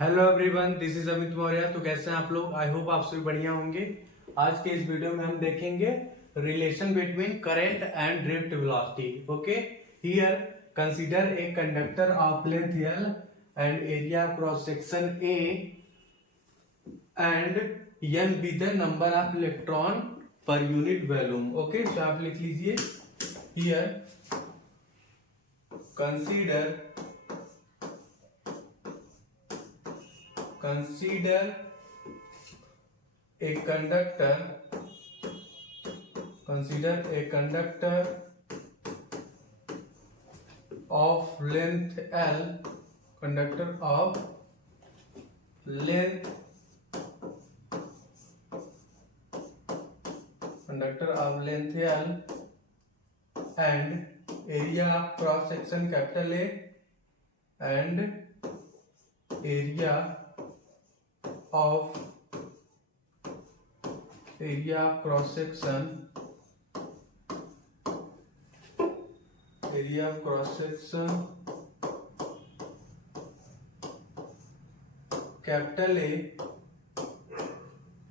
Hello everyone, this is Amit Maurya. तो कैसे हैं आप लोग? आई होप आप सभी बढ़िया होंगे। आज के इस वीडियो में हम देखेंगे relation between current and drift velocity. Okay, here consider a conductor of length L and area cross section A and n be the number of electron per unit volume. Okay, तो आप लिख लीजिए here consider a conductor of length L, conductor of length L and area of cross section capital A and area of cross section capital A,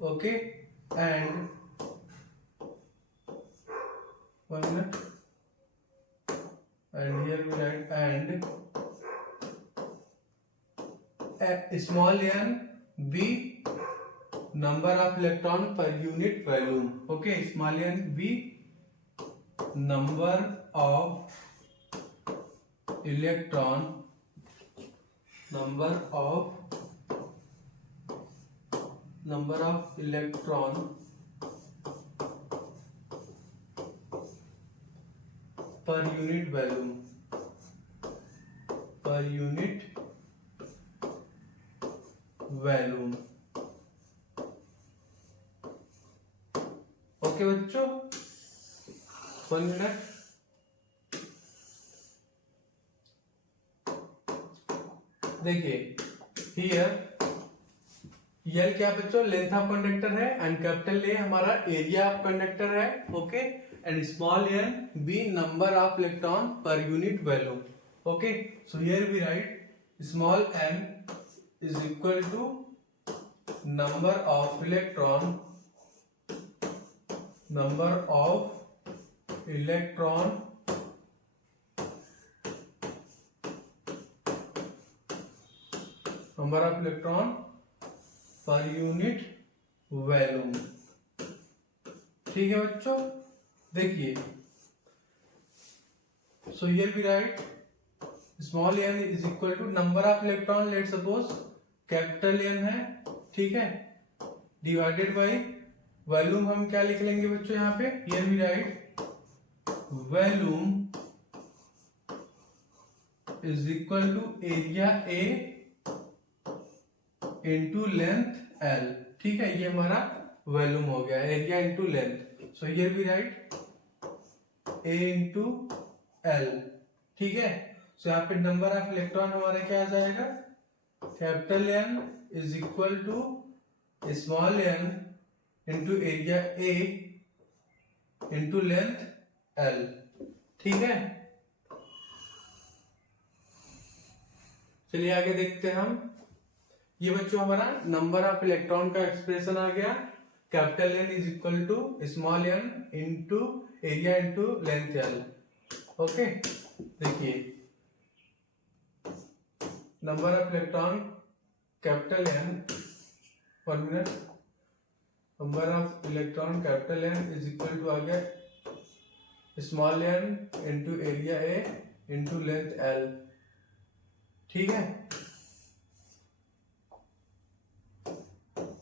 okay, and 1 minute, and here we write and small n b number of electron per unit volume. Okay, small n b number of electron per unit volume okay बच्चों, 1 minute. देखिए here यल क्या बच्चों, length of conductor है and capital A हमारा area of conductor है। Okay, and small n be number of electron per unit volume. Okay, so here we write small n is equal to number of electron per unit volume. ठीक है बच्चों, देखिए so here we write small n is equal to number of electron, let suppose capital N है, ठीक है, divided by volume. हम क्या लिख लेंगे बच्चों यहाँ पे, here we write volume is equal to area A into length L। ठीक है, ये हमारा वॉल्यूम हो गया, area into length. So here we write A into L। ठीक है, सो यहाँ पे नंबर ऑफ इलेक्ट्रॉन हमारा क्या आ जाएगा, capital N is equal to small n into area A into length L। ठीक है, चलिए आगे देखते हैं हम। ये बच्चों हमारा नंबर ऑफ इलेक्ट्रॉन का एक्सप्रेशन आ गया, capital N is equal to small n into area into length L। Okay, देखिए number of electron capital N, 1 minute, number of electron capital N is equal to आ गया small n into area A into length L। ठीक है,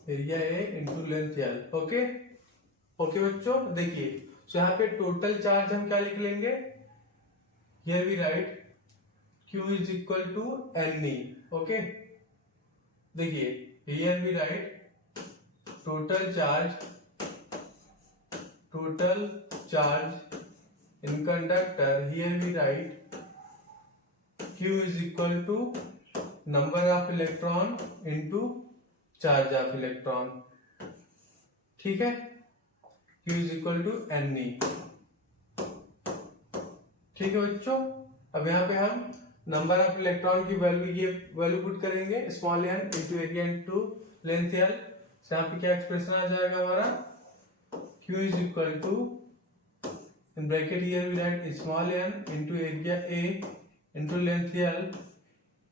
area A into length L। Okay okay बच्चों, देखिए सो यहाँ पे total charge हम क्या लिख लेंगे, here we write Q is equal to Ne। Okay, देखिए here we write total charge in conductor, here we write Q is equal to number of electron into charge of electron. ठीक है, Q is equal to Ne। ठीक है बच्चों, अब यहाँ पे हम नंबर ऑफ इलेक्ट्रॉन की वैल्यू, ये वैल्यू पुट करेंगे small n into area into length l। तो यहाँ पे क्या एक्सप्रेशन आ जाएगा हमारा, Q is equal to, in bracket here we write small n into area A into length l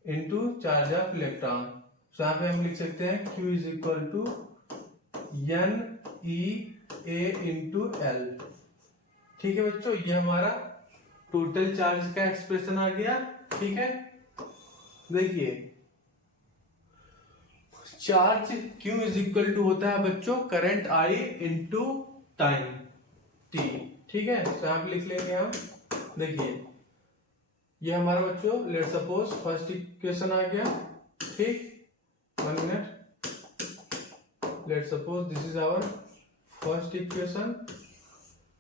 into charge of electron. तो यहाँ पे हम लिख सकते हैं Q is equal to n e a into l। ठीक है बच्चों, ये हमारा टोटल चार्ज का एक्सप्रेशन आ गया। ठीक है, देखिए charge Q is equal to होता है बच्चों current I into time t। ठीक है, तो आप लिख लेंगे हम, देखिए ये हमारा बच्चों लेट सपोज फर्स्ट इक्वेशन आ गया। ठीक, 1 मिनट, let suppose this is our first equation.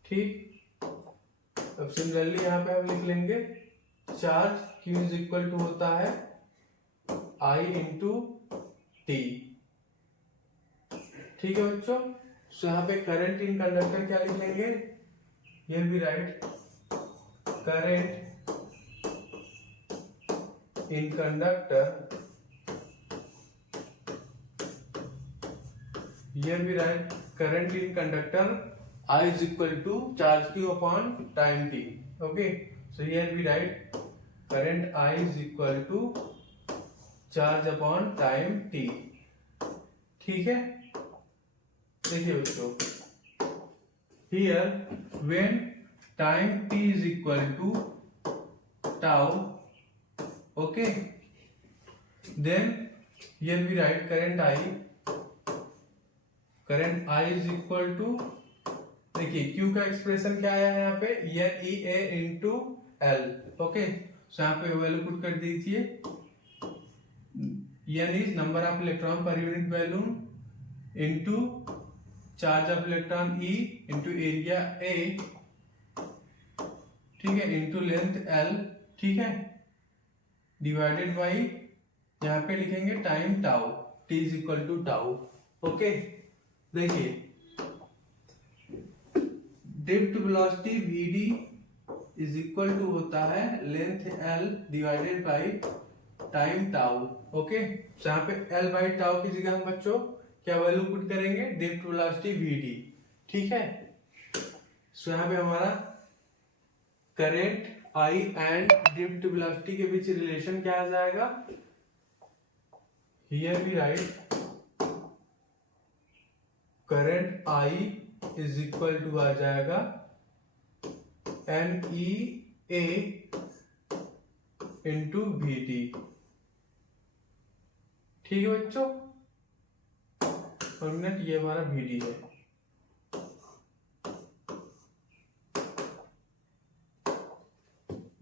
ठीक, अब सिमिलरली यहाँ पे हम लिख लेंगे charge Q is equal to होता है I इंटू टी। ठीक है बच्चों, तो यहाँ पे करंट इन कंडक्टर क्या लिख लेंगे, ये भी राइट करंट इन कंडक्टर, ये भी right current in conductor I is equal to charge Q upon time t. Okay, so here we write current I is equal to charge upon time t. ठीक है, देखिए बच्चों, here when time t is equal to tau, okay, then here we write current I is equal to, देखिए Q का expression क्या आया है यहाँ पे, N E A into L. Okay, so यहाँ पे वैल्यू पुट कर दीजिए, N is number of electron per unit volume into charge of electron E into area A, ठीक है, इंटू लेंथ एल। ठीक है, डिवाइडेड बाई यहाँ पे लिखेंगे time tau, t is equal to tau. Okay, देखिए drift velocity vd is equal to होता है length l divided by time tau. Okay, तो यहाँ पे l बाई टाउ की जगह हम बच्चों क्या वैल्यू पुट करेंगे, ड्रिफ्ट वेलोसिटी vd। ठीक है, सो यहाँ पे हमारा current I and drift velocity के बीच रिलेशन क्या आ जाएगा, here we write current I is equal to आ जाएगा n E A into v t. ठीक है बच्चों, और मिनट, ये हमारा वी डी है।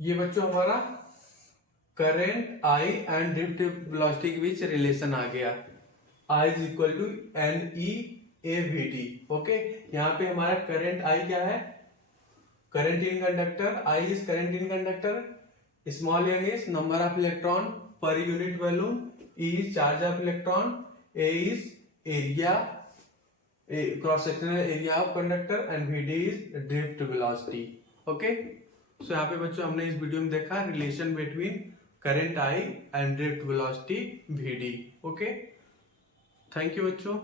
ये बच्चों हमारा current I and drift velocity के बीच रिलेशन आ गया, I is equal to n E A v t. Okay, यहाँ पे हमारा करंट आई क्या है, current in conductor, I is current in conductor, small n is number of electron per unit volume, E is charge of electron, A is area, cross sectional area of conductor and Vd is drift velocity. Okay, so यहाँ पे बच्चों हमने इस video में देखा relation between current I and drift velocity Vd। Okay, thank you बच्चों।